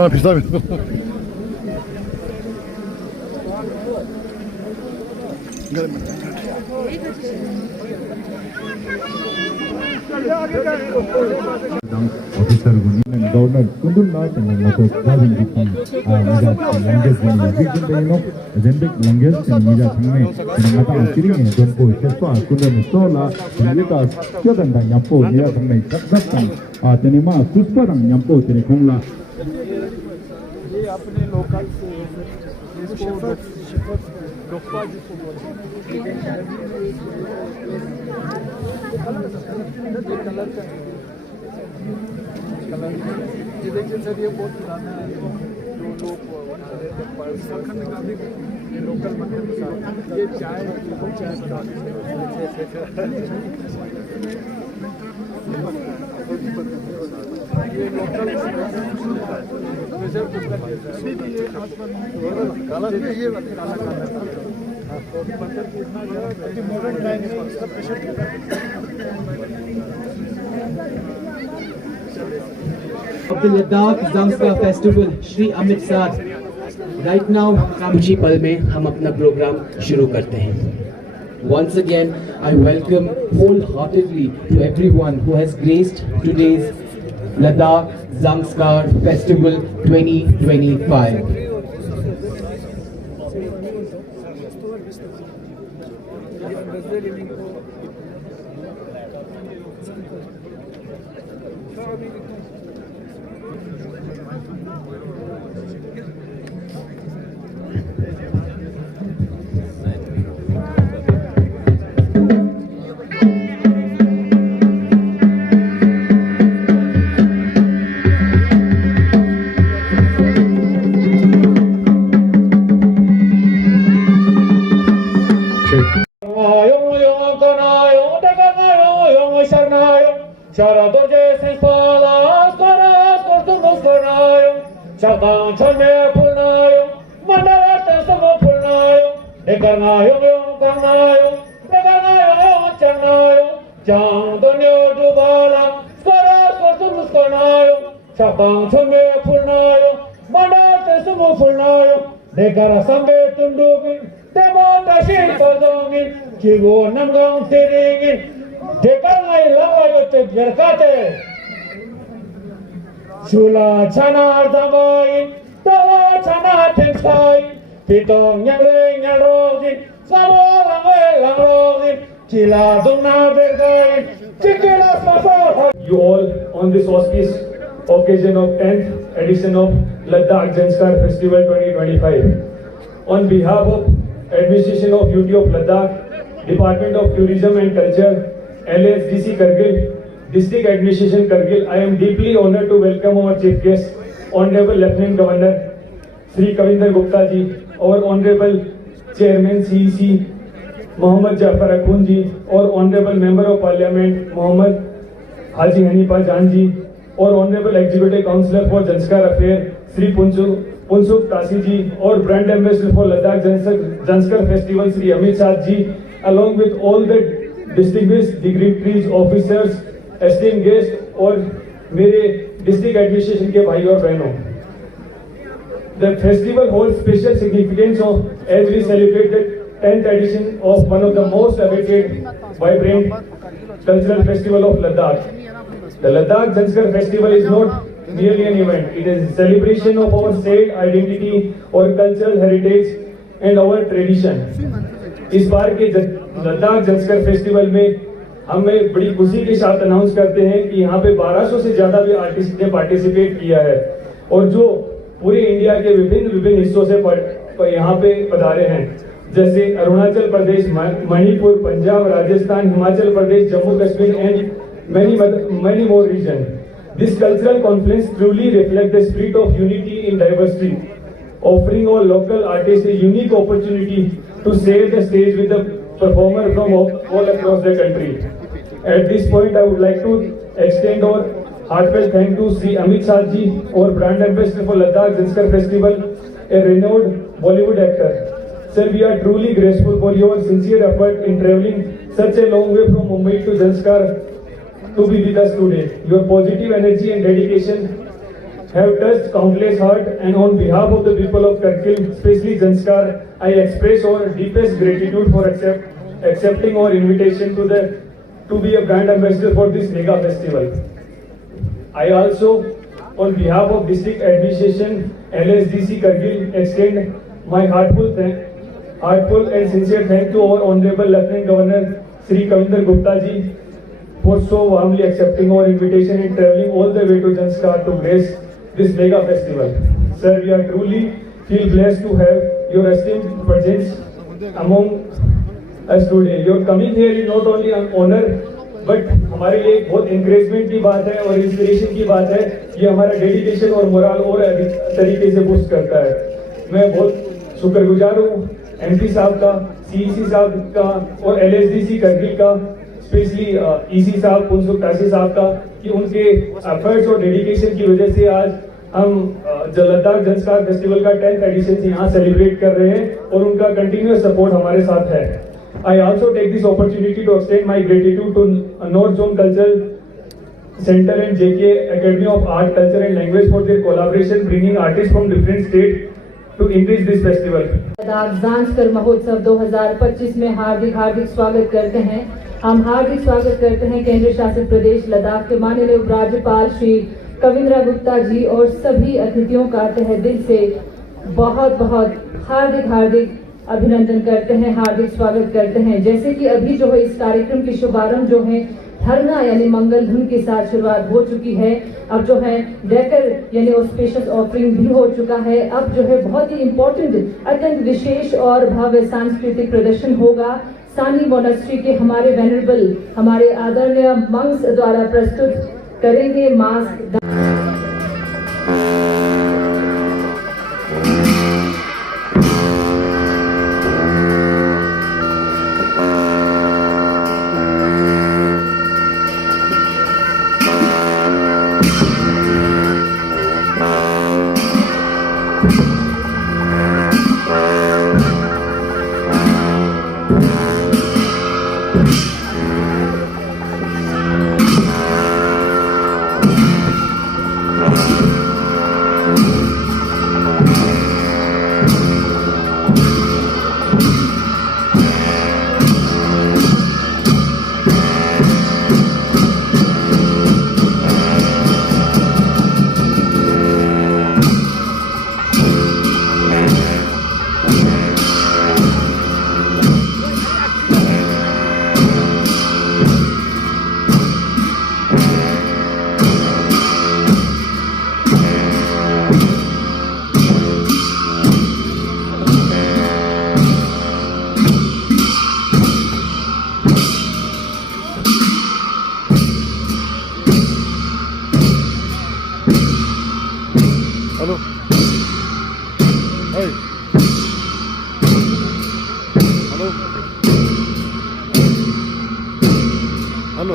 Bana pizza officer and governor couldn't not having language language and media and killing and don't go Chespa, couldn't sola, Litas, Chodan, Yapo, near the make Tenima, Susper and Yapo, Telecomla. अपने local से इसको लोकपा जिसको बोलते हैं colour का election से ये बहुत पुराना है जो लोग उत्तराखंड का भी लोकल मंदिर के साथ ये चाय ये लोकल प्रेशर कुकर ये काला ये काला पत्थर कितना ज़्यादा मॉडर्न टाइम में इसका pressure cooker of the Ladakh Zangskar Festival, Shri Amit Sar. Right now, कुछ ही पल में हम अपना प्रोग्राम शुरू करते हैं. Once again, I welcome wholeheartedly to everyone who has graced today's Ladakh Zangskar Festival 2025. Chula chana dabain, dawa chana tensain, pitong nyangling nyarozin, samolang langozin, chila dungna bergain, chikila sasor. You all on this auspicious occasion of 10th edition of Ladakh Zangskar Festival 2025. On behalf of Administration of UT of Ladakh, Department of Tourism and Culture, LSDC Kargil, District Administration Kargil, I am deeply honored to welcome our chief guest, Honorable Lieutenant Governor Sri Kavinder Gupta ji, our Honorable Chairman CEC Mohammad Jafar Akhund ji, और Honorable Member of Parliament Mohammad Haji Hanifa Jan ji, और Honorable Executive Councillor for Zanskar Affair Sri Punsuk Tasi ji, और Brand Ambassador for Ladakh Zanskar Festival Sri Amit Shah ji, along with all the distinguished dignitaries, officers, esteemed guests और मेरे district administration के भाई और बहनों. The festival holds special significance as we celebrate the 10th edition of one of the most awaited, vibrant cultural festival of Ladakh. The Ladakh Zanskar Festival is not merely an event; it is a celebration of our shared identity, our cultural heritage, and our tradition. इस बार के Ladakh Zanskar festival में हमें बड़ी खुशी के साथ announce करते हैं कि यहाँ पे 1200 से ज्यादा भी आर्टिस्ट ने पार्टिसिपेट किया है और जो पूरे इंडिया के विभिन्न हिस्सों से यहाँ पे पधारे हैं, जैसे Arunachal Pradesh, Manipur, Punjab, Rajasthan, Himachal Pradesh, Jammu Kashmir and many more regions. This cultural conference truly reflects the spirit of unity in diversity, offering our local artists a unique opportunity to share the stage with the performer from all across the country. At this point, I would like to extend our heartfelt thanks to Sri Amit Shah ji, our brand ambassador for Ladakh Zanskar Festival, a renowned Bollywood actor. Sir, we are truly grateful for your sincere effort in traveling such a long way from Mumbai to Zanskar to be with us today. Your positive energy and dedication have touched countless hearts, and on behalf of the people of Kargil, especially Zanskar, I express our deepest gratitude for accepting our invitation to be a brand ambassador for this mega festival. I also, on behalf of District Administration LSDC Kargil, extend my heartful and sincere thanks to our Honorable Lieutenant Governor Sri Kavinder Gupta ji for so warmly accepting our invitation and travelling all the way to Zanskar to grace this mega festival. Sir, we are truly feel blessed to have your esteemed presence among us today. Your coming here is not only an honor, but हमारे लिए बहुत encouragement की बात है और inspiration की बात है. ये हमारा dedication और morale और अधिक तरीके से boost करता है. मैं बहुत शुक्रगुजार हूँ MP साहब का, CEC साहब का और LSDC करगिल का, स्पेशली EC साहब, पुंसुक तासी साहब का, कि उनके एफर्ट्स और डेडिकेशन की वजह से आज हम लद्दाख जंस्कार फेस्टिवल का 10th एडिशन यहाँ सेलिब्रेट कर रहे हैं और उनका कंटिन्यूअस सपोर्ट हमारे साथ है. I also take this opportunity to extend my gratitude to North Zone Cultural Center and JK Academy of Art, Culture and Language for their collaboration, bringing artists from different states to enrich this festival. Ladakh Zanskar महोत्सव 2025 में हार्दिक स्वागत करते हैं. हम हार्दिक स्वागत करते हैं केंद्र शासित प्रदेश लद्दाख के माननीय उपराज्यपाल श्री कविंद्र गुप्ता जी और सभी अतिथियों का तहे दिल से बहुत हार्दिक अभिनंदन करते हैं, हार्दिक स्वागत करते हैं. जैसे कि अभी जो है इस कार्यक्रम की शुभारंभ जो है धरना यानी मंगल धुन के साथ शुरुआत हो चुकी है. अब जो है डेकर यानी ऑस्पिशियस ऑफरिंग भी हो चुका है. अब जो है बहुत ही इम्पोर्टेंट अत्यंत विशेष और भव्य सांस्कृतिक प्रदर्शन होगा. सानी मोनेस्ट्री के हमारे आदरणीय मंक्स द्वारा प्रस्तुत करेंगे mask. Hello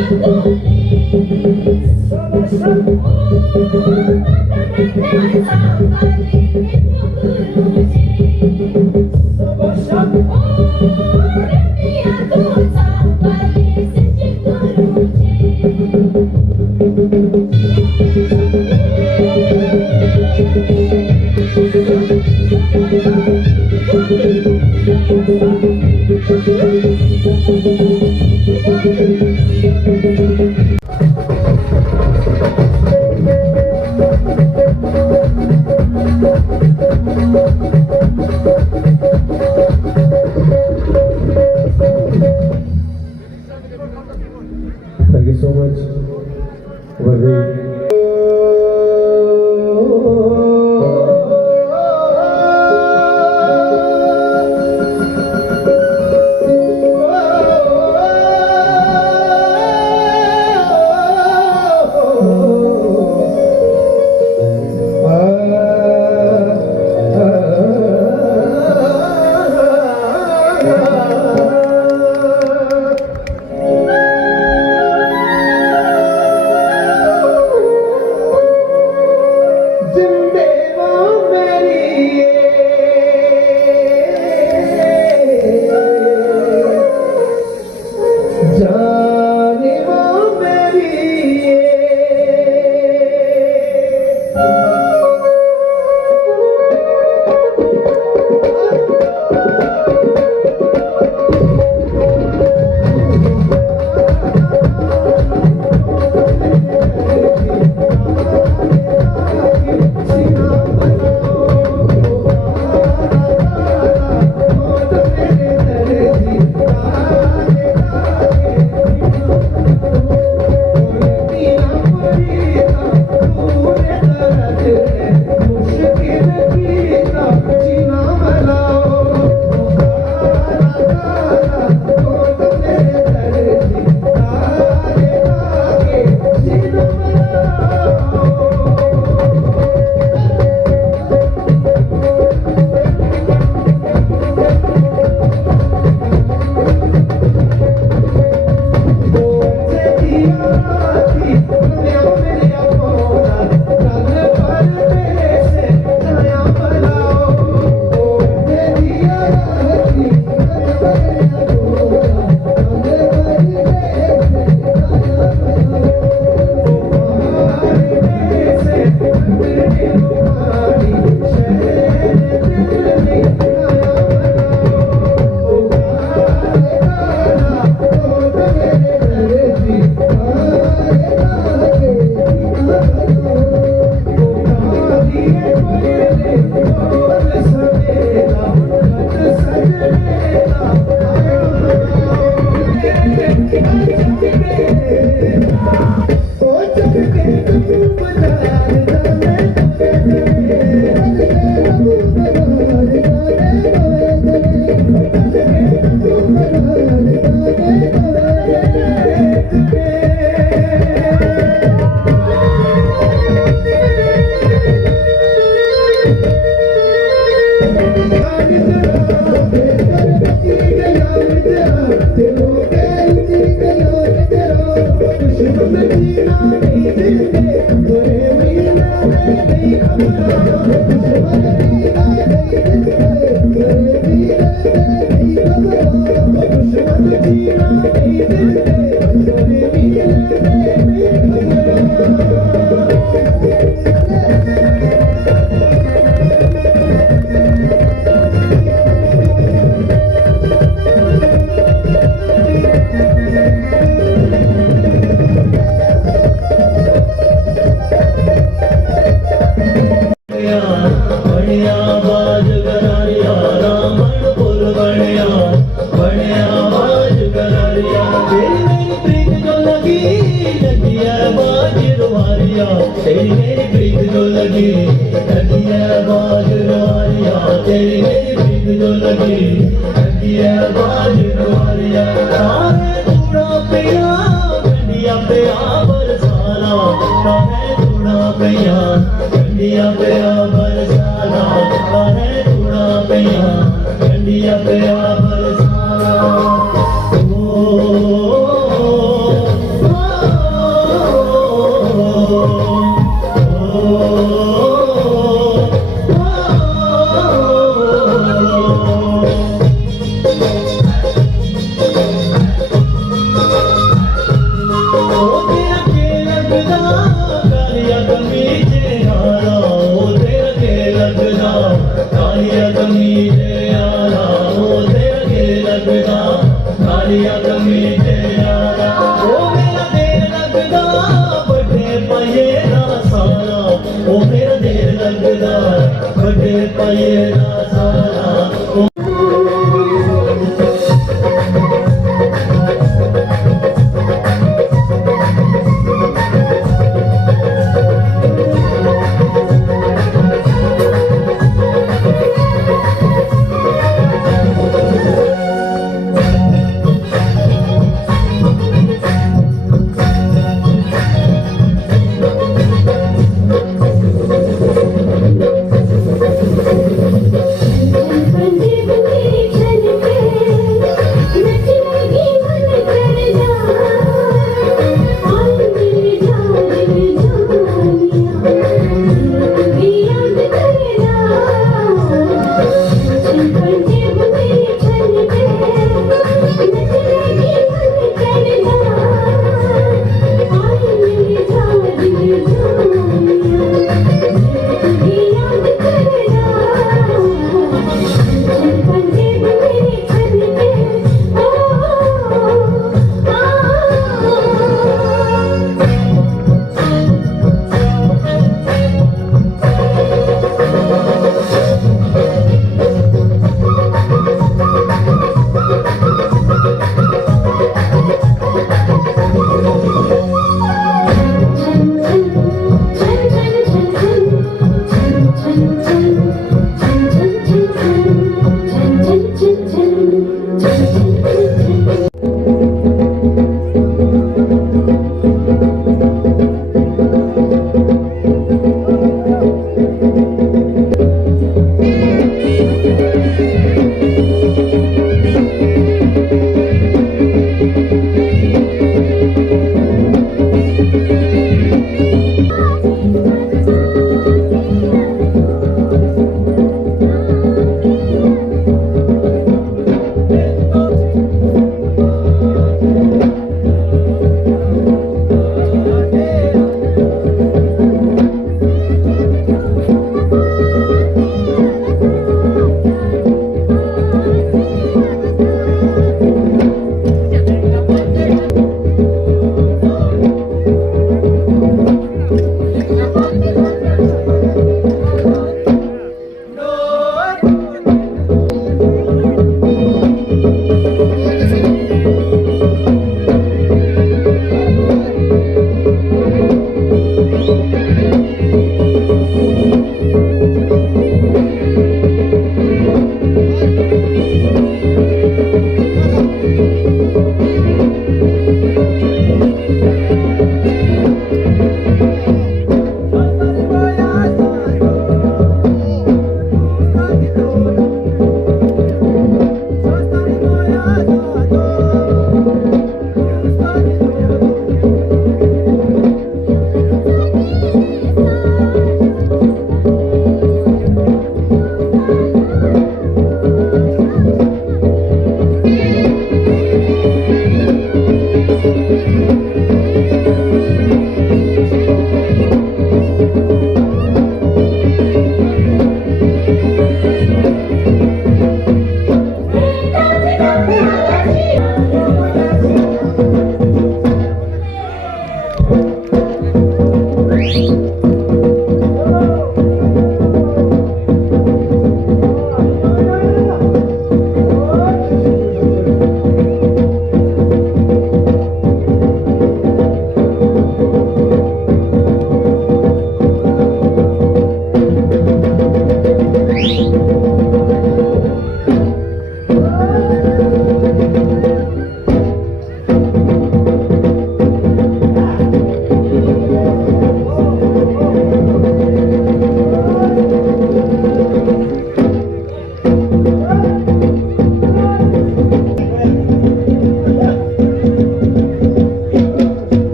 Thank you so much. Very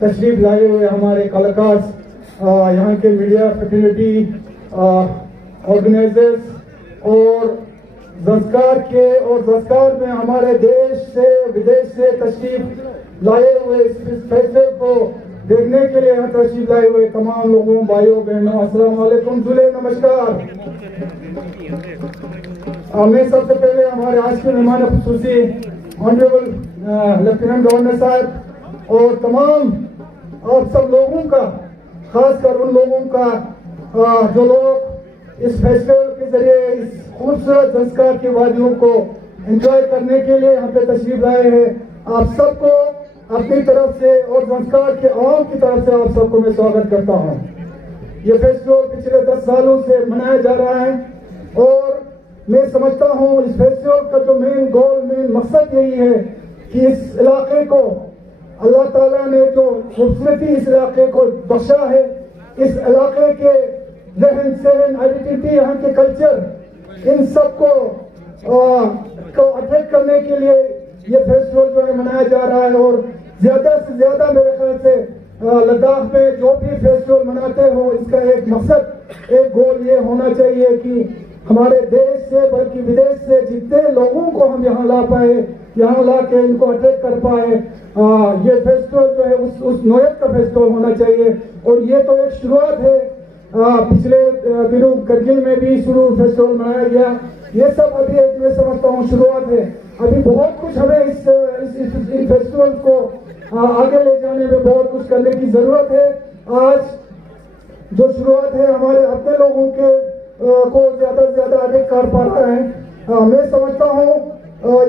तशरीफ लाए हुए हमारे कलाकार, यहाँ के मीडिया फैसिलिटी ऑर्गेनाइजर्स और ज़ंस्कार में हमारे देश से विदेश से तशरीफ लाए हुए इस फेस्टिवल को देखने के लिए यहाँ तशरीफ लाए हुए तमाम लोगों, भाइयों बहनों, अस्सलाम वालेकुम, जुले नमस्कार। मैं सबसे पहले हमारे आज के मेहमान खुसूसी ऑनरेबल लेफ्टिनेंट गवर्नर साहब और तमाम आप सब लोगों का, खासकर उन लोगों का जो लोग इस फेस्टिवल के जरिए इस खूबसूरत संस्कार की वादियों को एंजॉय करने के लिए यहाँ पे तशरीफ लाए हैं, आप सबको अपनी तरफ से और संस्कार के आवाम की तरफ से आप सबको मैं स्वागत करता हूँ। ये फेस्टिवल पिछले 10 सालों से मनाया जा रहा है और मैं समझता हूँ इस फेस्टिवल का जो मेन मकसद यही है कि इस इलाके को अल्लाह ताला ने जो खूबसूरती इस इलाके को बख्शा है, इस इलाके के रहन सहन, आइडेंटिटी, यहाँ के कल्चर, इन सबको अटैक करने के लिए ये फेस्टिवल जो है मनाया जा रहा है। और ज्यादा से ज्यादा मेरे ख्याल से लद्दाख में जो भी फेस्टिवल मनाते हो, इसका एक मकसद, एक गोल ये होना चाहिए कि हमारे देश से बल्कि विदेश से जितने लोगों को हम यहाँ ला पाए, यहाँ ला के इनको अटैक कर पाए, ये फेस्टिवल जो है उस नोयत का फेस्टिवल होना चाहिए। और ये तो एक शुरुआत है, पिछले दिनों करगिल में भी शुरू फेस्टिवल मनाया गया। ये सब अभी एक मैं समझता हूँ शुरुआत है, अभी बहुत कुछ हमें इन फेस्टिवल को आगे ले जाने में बहुत कुछ करने की जरूरत है। आज जो शुरुआत है हमारे अपने लोगों के को ज्यादा से ज्यादा आगे कर पा रहा है। मैं समझता हूँ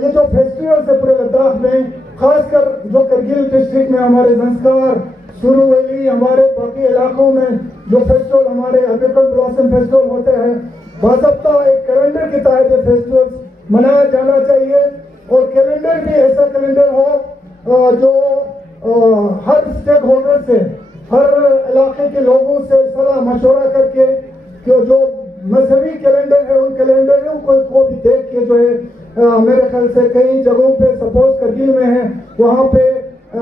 ये जो फेस्टिवल है पूरे लद्दाख में, खासकर जो करगिल डिस्ट्रिक्ट में हमारे ज़ंस्कार, सुरू वैली, हमारे बाकी इलाकों में जो फेस्टिवल हमारे अफ्रीकन ब्लॉसम फेस्टिवल होते हैं, बाज़ाब्ता एक कैलेंडर के तहत ये फेस्टिवल मनाया जाना चाहिए। और कैलेंडर भी ऐसा कैलेंडर हो जो हर स्टेक होल्डर से, हर इलाके के लोगों से सलाह मशवरा करके जो मजहबी कैलेंडर है उन कैलेंडरों को भी देख के जो है मेरे ख्याल से कई जगहों पे सपोज करगिल में है, वहाँ पे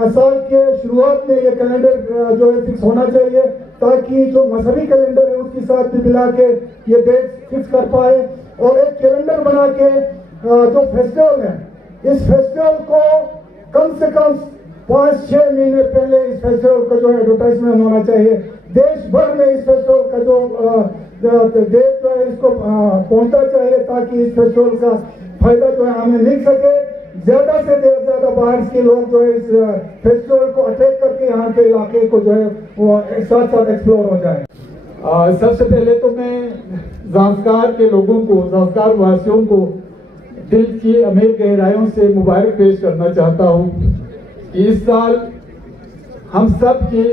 साल के शुरुआत में ये कैलेंडर जो है फिक्स होना चाहिए, ताकि जो मजहबी कैलेंडर है उसके साथ भी मिला के ये डेट फिक्स कर पाए। और एक कैलेंडर बना के जो फेस्टिवल है, इस फेस्टिवल को कम से कम 5-6 महीने पहले इस फेस्टिवल का जो है एडवर्टाइजमेंट होना चाहिए। देश भर में इस फेस्टिवल का जो डेट जो है इसको पहुंचना चाहिए, ताकि इस फेस्टिवल का फायदा जो है हमें मिल सके। ज्यादा से ज्यादा बाहर के लोग जो है इस फेस्टिवल को अटैक करके यहाँ के इलाके को जो है वो साथ साथ एक्सप्लोर हो जाए। सबसे पहले तो मैं ज़ंस्कार के लोगों को, ज़ंस्कार वासियों को दिल की अमीर गहराइयों से मुबारक पेश करना चाहता हूँ। इस साल हम सब की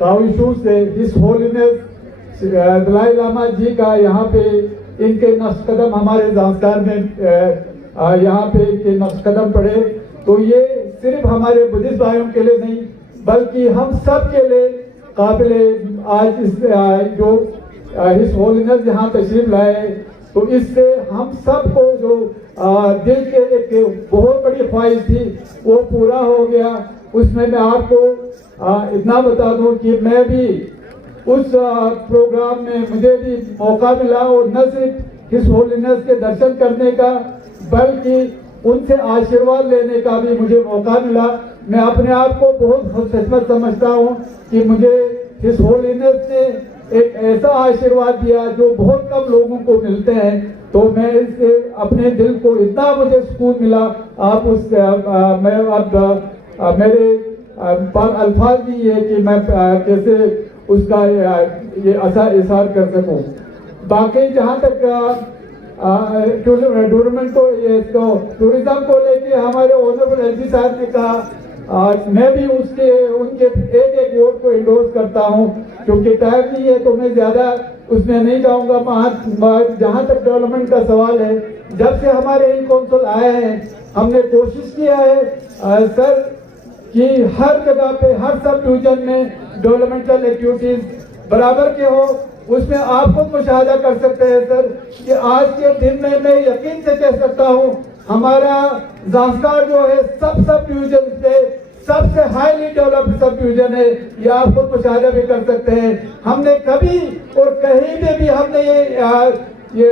काविशों से हिज होलीनेस दलाई लामा जी का यहाँ पे इनके नक्श कदम हमारे ज़ंस्कार में यहाँ पे इनके नक्श कदम पड़े, तो ये सिर्फ हमारे बुद्धिस्ट भाइयों के लिए नहीं बल्कि हम सब के लिए काबिले आज इस जो हिज होलीनेस यहाँ तशरीफ लाए, तो इससे हम सबको जो दिल के एक बहुत बड़ी ख्वाहिश थी वो पूरा हो गया। उसमें मैं आपको इतना बता दूं कि मैं भी उस प्रोग्राम में मुझे भी मौका मिला और न सिर्फ हिज होलीनेस के दर्शन करने का बल्कि उनसे आशीर्वाद लेने का भी मुझे मौका मिला। मैं अपने आप को बहुत खुशकिस्मत समझता हूँ कि मुझे हिज होलीनेस ने एक ऐसा आशीर्वाद दिया जो बहुत कम लोगों को मिलते हैं। तो मैं इससे अपने दिल को इतना मुझे सुकून मिला, आप उस मैं अब मेरे पास अल्फाज नहीं है कि मैं कैसे उसका ये इज़हार कर सकूं। बाकी जहाँ तक टूर्नामेंट को इसको टूरिज्म को लेके हमारे ऑनरेबल एलजी साहब ने कहा, मैं भी उनके एक वोट को इंडोर्स करता हूँ, क्योंकि टाइम नहीं है तो मैं ज़्यादा उसमें नहीं जाऊँगा। जहाँ तक डेवलपमेंट का सवाल है, जब से हमारे हिल कौंसिल आए हैं हमने कोशिश किया है सर कि हर जगह पे हर सब डिवीजन में डेवलपमेंटल एक्टिविटीज बराबर के हो। उसमें आप खुद मुशाहिदा कर सकते हैं सर कि आज के दिन में मैं यकीन से कह सकता हूँ हमारा ज़ंस्कार जो है सब डिवीजन पे सबसे हाईली डेवलप्ड सब डिवीजन है। ये आप खुद मुशाहिदा भी कर सकते हैं। हमने कभी और कहीं पे भी हमने ये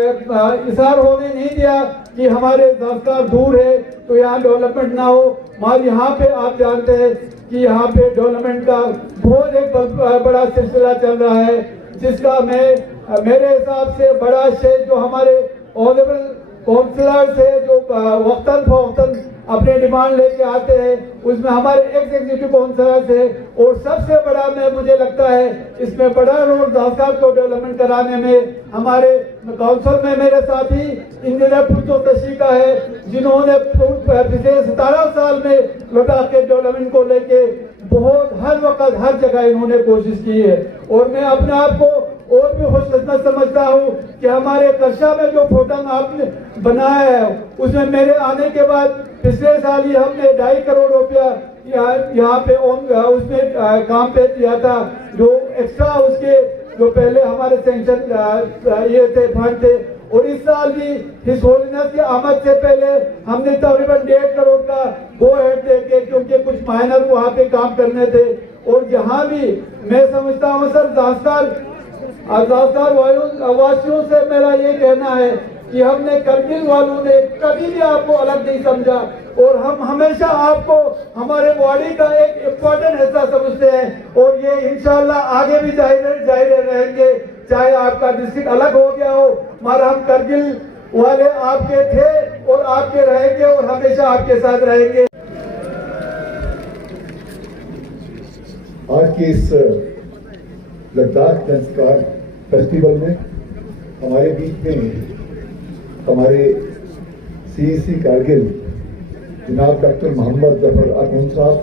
इशार होने नहीं दिया कि हमारे दफ्तर दूर है तो यहाँ डेवलपमेंट ना हो। मगर यहाँ पे आप जानते हैं कि यहाँ पे डेवलपमेंट का बहुत एक बड़ा सिलसिला चल रहा है, जिसका मेरे हिसाब से बड़ा शेयर जो हमारे ऑनरेबल काउंसलर्स है जो वक्तन फवक्तन अपने डिमांड लेके आते हैं, उसमें हमारे एग्जीक्यूटिव काउंसलर्स है। और सबसे बड़ा मुझे लगता है इसमें बड़ा रोल दस्तार को डेवलपमेंट कराने में हमारे काउंसिल में मेरे साथी इंजीनियर पुतो तशी का है, जिन्होंने पिछले 17 साल में लद्दाख के डेवलपमेंट को लेके बहुत हर वक्त हर जगह इन्होंने कोशिश की है। और मैं अपने आप को और भी खुशकिस्मत समझता हूँ कि हमारे कर्शा में जो फोटन आपने बनाया है उसमें मेरे आने के बाद पिछले साल ही हमने 2.5 करोड़ रुपया यहाँ पे उसमें काम पे दिया था, जो एक्स्ट्रा उसके जो पहले हमारे सेंक्शन ये थे फंड थे। और इस साल भी हिज होलीनेस की आमद से पहले हमने तकरीबन 1.5 करोड़ का गो हेड देके, क्योंकि कुछ माइनर वहाँ पे काम करने थे। और यहाँ भी मैं समझता हूँ सर दास्तार वासियों से मेरा ये कहना है कि हमने करगिल वालों ने कभी भी आपको अलग नहीं समझा और हम हमेशा आपको हमारे बॉडी का एक इम्पोर्टेंट हिस्सा समझते हैं। और ये इंशाल्लाह आगे भी जाहिर रहेंगे, चाहे आपका डिस्ट्रिक्ट अलग हो गया हो, मगर हम करगिल वाले आपके थे और आपके रहेंगे और हमेशा आपके साथ रहेंगे। आज के इस लद्दाख संस्कार फेस्टिवल में हमारे बीच में हमारे सीईसी कारगिल जनाब doctor Mohammad Zafar Arman sahab,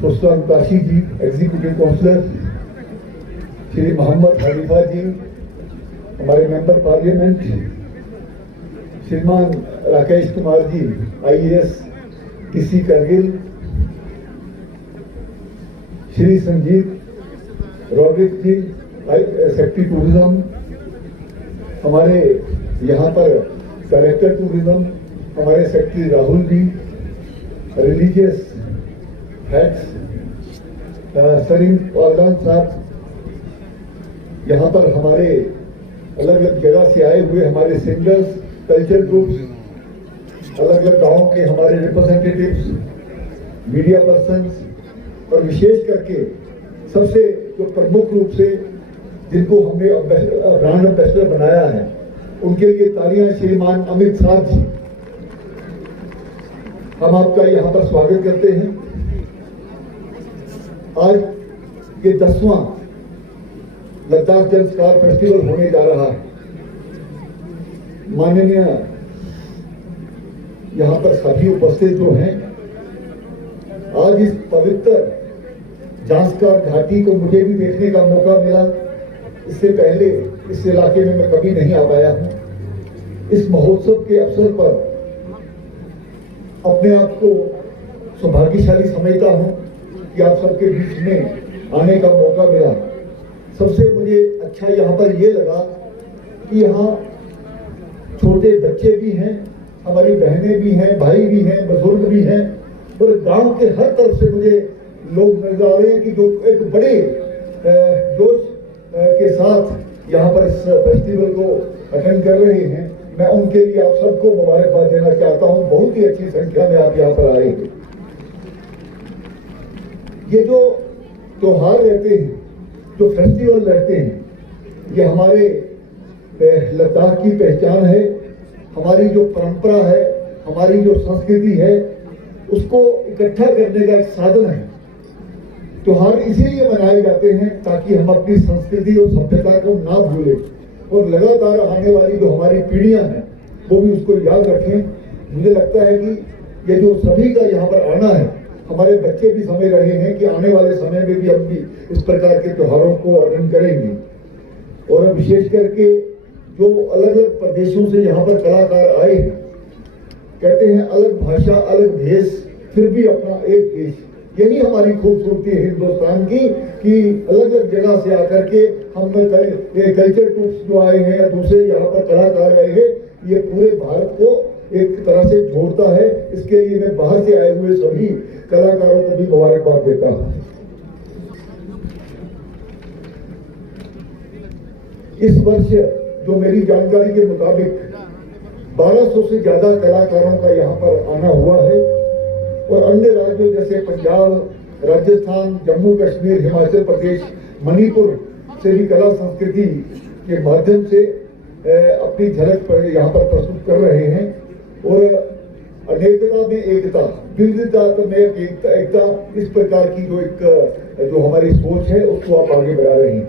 Sultan Tashi ji executive councillor, Shri Mohammad Khalifa ji हमारे मेंबर पार्लियामेंट, श्रीमान Rakesh Kumar ji IAS TC Kargil, Shri Sanjeet Roderick ji secretary tourism, हमारे यहाँ पर डायरेक्टर टूरिज्म हमारे secretary Rahul ji, religious heads Sarin Paldan sahab, यहाँ पर हमारे अलग अलग जगह से आए हुए हमारे सिंगर्स, कल्चर ग्रुप्स, अलग अलग गांवों के हमारे रिप्रेजेंटेटिव्स, मीडिया पर्सन्स और विशेष करके सबसे जो प्रमुख रूप से जिनको हमने ब्रांड एम्बेसडर बनाया है उनके लिए तालियां श्रीमान अमित साध जी। हम आपका यहाँ पर स्वागत करते हैं। आज ये 10वां लद्दाख संस्कार फेस्टिवल होने जा रहा है। माननीय यहाँ पर सभी उपस्थित जो हैं, आज इस पवित्र जांस्कार घाटी को मुझे भी देखने का मौका मिला। इससे पहले इस इलाके में मैं कभी नहीं आ पाया हूं। इस महोत्सव के अवसर पर अपने आप को सौभाग्यशाली समझता हूं कि आप सबके बीच में आने का मौका मिला। सबसे मुझे अच्छा यहाँ पर ये लगा कि यहाँ छोटे बच्चे भी हैं, हमारी बहनें भी हैं, भाई भी हैं, बुजुर्ग भी हैं और गांव के हर तरफ से मुझे लोग नजर आ रहे हैं कि जो एक बड़े जोश के साथ यहाँ पर इस फेस्टिवल को अटेंड कर रहे हैं। मैं उनके लिए आप सबको मुबारकबाद देना चाहता हूँ। बहुत ही अच्छी संख्या में आप यहाँ पर आए हैं। ये जो त्योहार रहते हैं, जो फेस्टिवल रहते हैं, ये हमारे लद्दाख की पहचान है, हमारी जो परंपरा है, हमारी जो संस्कृति है, उसको इकट्ठा करने का एक साधन है। त्योहार इसीलिए मनाए जाते हैं ताकि हम अपनी संस्कृति और सभ्यता को ना भूलें और लगातार आने वाली जो हमारी पीढ़ियां हैं वो भी उसको याद रखें। मुझे लगता है कि ये जो सभी का यहाँ पर आना है, हमारे बच्चे भी समझ रहे हैं कि आने वाले समय में भी हम भी इस प्रकार के त्योहारों को अटेंड करेंगे। और विशेष करके जो अलग अलग प्रदेशों से यहाँ पर कलाकार आए हैं, कहते हैं अलग भाषा अलग भेष फिर भी अपना एक देश। यही हमारी खूबसूरती है हिंदुस्तान की कि अलग अलग जगह से आकर के हम कल्चर टूर्स जो आए हैं या दूसरे यहाँ पर कलाकार आए हैं, ये पूरे भारत को एक तरह से जोड़ता है। इसके लिए मैं बाहर से आए हुए सभी कलाकारों को भी मुबारकबाद देता हूं। इस वर्ष जो मेरी जानकारी के मुताबिक 1200 से ज्यादा कलाकारों का यहाँ पर आना हुआ है और अन्य राज्यों जैसे पंजाब, राजस्थान, जम्मू कश्मीर, हिमाचल प्रदेश, मणिपुर से भी कला संस्कृति के माध्यम से अपनी झलक पर यहाँ पर प्रस्तुत कर रहे हैं। और अनेकता में एकता, विविधता में एकता, इस प्रकार की जो हमारी सोच है उसको आप आगे बढ़ा रहे हैं।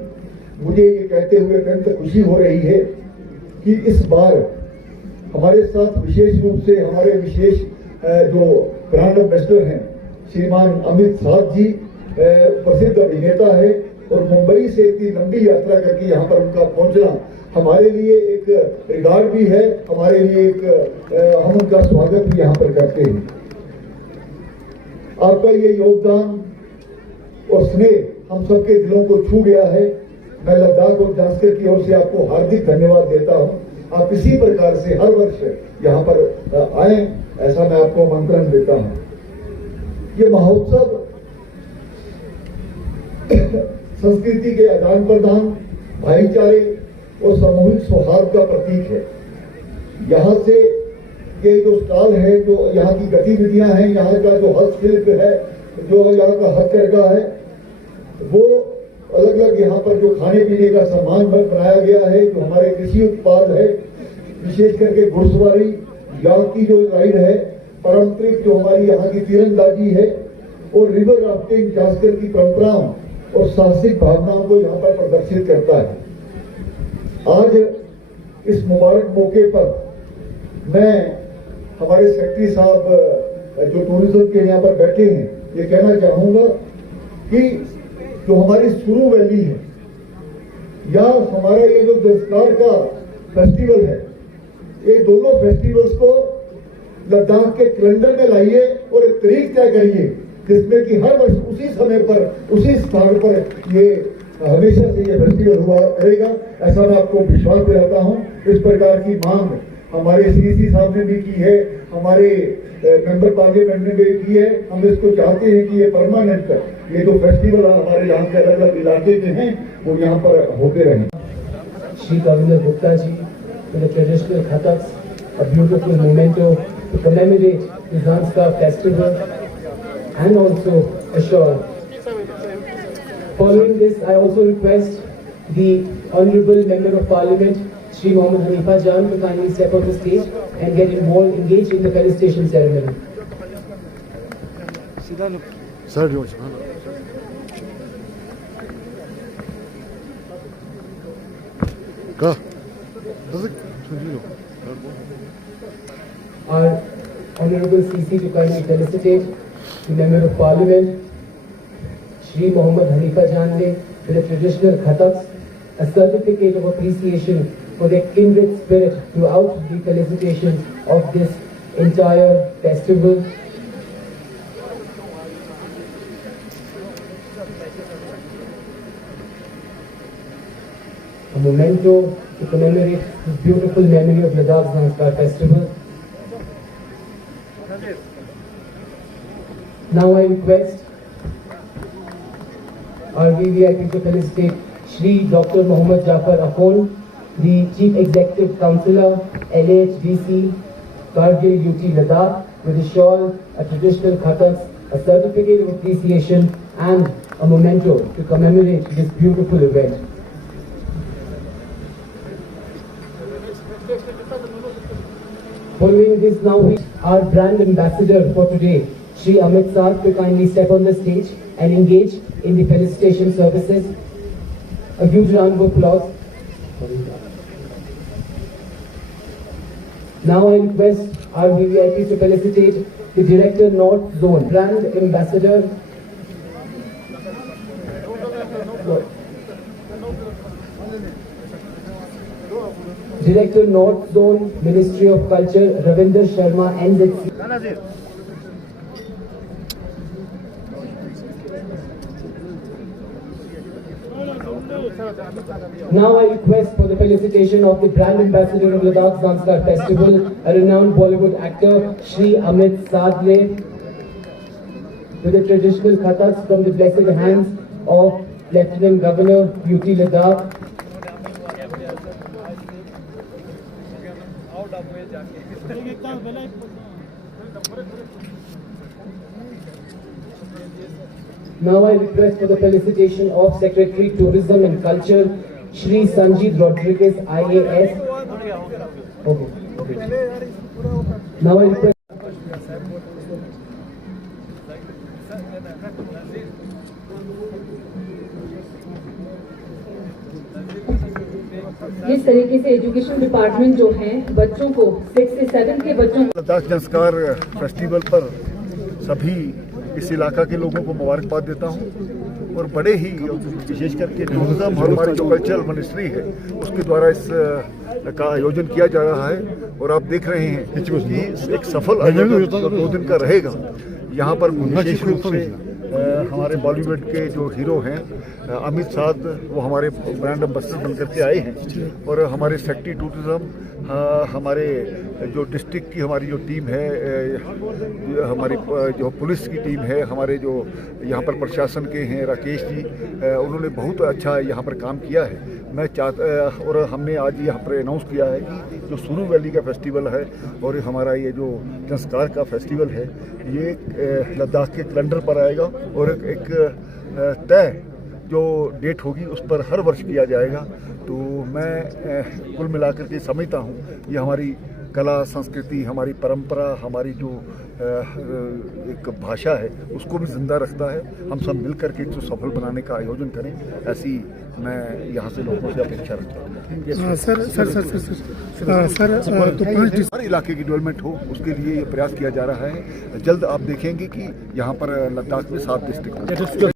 मुझे ये कहते हुए अत्यंत खुशी हो रही है कि इस बार हमारे साथ विशेष रूप से हमारे विशेष जो ब्रांड एम्बेसडर हैं श्रीमान अमित साध जी, प्रसिद्ध अभिनेता है और मुंबई से इतनी लंबी यात्रा करके यहाँ पर उनका पहुंचना हमारे लिए एक रिगार्ड भी है, हमारे लिए एक हम उनका स्वागत भी यहाँ पर करते हैं। आपका ये योगदान और स्नेह हम सबके दिलों को छू गया है। मैं लद्दाख और जास्कर की ओर से आपको हार्दिक धन्यवाद देता हूँ। आप इसी प्रकार से हर वर्ष यहाँ पर आए, ऐसा मैं आपको आमंत्रण देता हूँ। ये महोत्सव संस्कृति के आदान प्रदान, भाईचारे और सामूहिक सौहार्द का प्रतीक है। यहाँ से ये जो स्टॉल है, जो यहाँ की गतिविधियां हैं, यहाँ का जो हस्तशिल्प है, जो यहाँ का हथकरघा है, वो अलग अलग यहाँ पर जो खाने पीने का सामान बनाया गया है, जो हमारे कृषि उत्पाद है, विशेष करके घुड़सवारी, याक की जो राइड है, पारंपरिक जो हमारी यहाँ की तीरंदाजी है और रिवर राफ्टिंग, जास्कर की परंपराओं और साहसिक भावनाओं को यहाँ पर प्रदर्शित करता है। आज इस मुबारक मौके पर मैं हमारे सेक्रेटरी साहब जो टूरिज्म के यहाँ पर बैठे हैं, ये कहना चाहूंगा कि जो हमारी सुरू वैली है या हमारा ये जो दस्तकार का फेस्टिवल है, ये दोनों फेस्टिवल्स को लद्दाख के कैलेंडर में लाइए और एक तारीख तय करिए जिसमें कि हर वर्ष उसी समय पर, उसी स्थान पर ये हमेशा से ये फेस्टिवल हुआ करेगा, ऐसा मैं आपको विश्वास दिलाता हूँ। इस प्रकार की मांग हमारे सीसी साहब ने भी की है, हमारे मेंबर पार्लियामेंट ने भी की है। हम इसको चाहते हैं कि ये परमानेंट ये जो फेस्टिवल हमारे यहाँ के अलग अलग इलाके के हैं वो यहाँ पर होते रहें। Shri Kavinder Gupta ji, with the traditional Kathaks, a beautiful memento to commemorate the Zanskar festival and also assure. Following this, I also request the Honourable Member of Parliament, Shri Mohammed Hanifa Jan, to kindly step on the stage and get engaged in the felicitation ceremony. Sir, George. Go. Our Honourable CC to kindly felicitate the Member of Parliament, Shri Mohammed Hanifa Jan, with the traditional Kathaks, a certificate of appreciation for their kindred spirit throughout the felicitation of this entire festival. A memento to commemorate this beautiful memory of Ladakh Zanskar Festival. Now I request our VVIP to felicitate Shri Dr. Mohammad Jafar Akhon, the Chief Executive Councillor, LHDC, Kargil UT Ladakh, with a shawl, a traditional khataks, a certificate of appreciation and a memento to commemorate this beautiful event. Following this, now our brand ambassador for today, Shri Amit Saad, to kindly step on the stage and engage in the felicitation services. A huge round of applause. Now I request our VVIP to felicitate the Director North Zone, Brand Ambassador. Director North Zone, Ministry of Culture, Ravinder Sharma, NZC. Now I request for the felicitation of the brand ambassador of Ladakh Zanskar Festival, a renowned Bollywood actor, Shri Amit Sadle, with the traditional kathaks from the blessed hands of Lieutenant Governor, UT Ladakh. Now I request for the felicitation of Secretary Tourism and Culture, Shri Sanjeev Rodriguez, IAS. Okay. Now I request. इस तरीके से education department जो है बच्चों को 6 से 7 के बच्चों लद्दाख ज़ंस्कार फेस्टिवल पर सभी इस इलाका के लोगों को मुबारकबाद देता हूं और बड़े ही विशेष करके टूरिज्म और हमारी जो कल्चरल मिनिस्ट्री है उसके द्वारा इस का आयोजन किया जा रहा है और आप देख रहे हैं कि एक सफल आयोजन 2 दिन का रहेगा। यहाँ पर विशेष रूप से हमारे बॉलीवुड के जो हीरो हैं अमित साध वो हमारे ब्रांड एम्बेसडर बन करके आए हैं और हमारे सेक्रेटरी टूरिज्म हमारे जो डिस्ट्रिक्ट की हमारी जो टीम है हमारी जो पुलिस की टीम है हमारे जो यहाँ पर प्रशासन के हैं राकेश जी उन्होंने बहुत अच्छा यहाँ पर काम किया है। मैं चाहता और हमने आज यहाँ पर अनाउंस किया है कि जो सुरू वैली का फेस्टिवल है और हमारा ये जो ज़ंस्कार का फेस्टिवल है ये लद्दाख के कैलेंडर पर आएगा और एक तय जो डेट होगी उस पर हर वर्ष किया जाएगा। तो मैं कुल मिलाकर के समझता हूँ ये हमारी कला संस्कृति हमारी परंपरा हमारी जो एक भाषा है उसको भी जिंदा रखता है। हम सब मिलकर के इसको सफल बनाने का आयोजन करें ऐसी मैं यहाँ से लोगों से अपेक्षा रखता हूँ। हर इलाके की डेवलपमेंट हो उसके लिए ये प्रयास किया जा रहा है। जल्द आप देखेंगे कि यहाँ पर लद्दाख में 7 डिस्ट्रिक्ट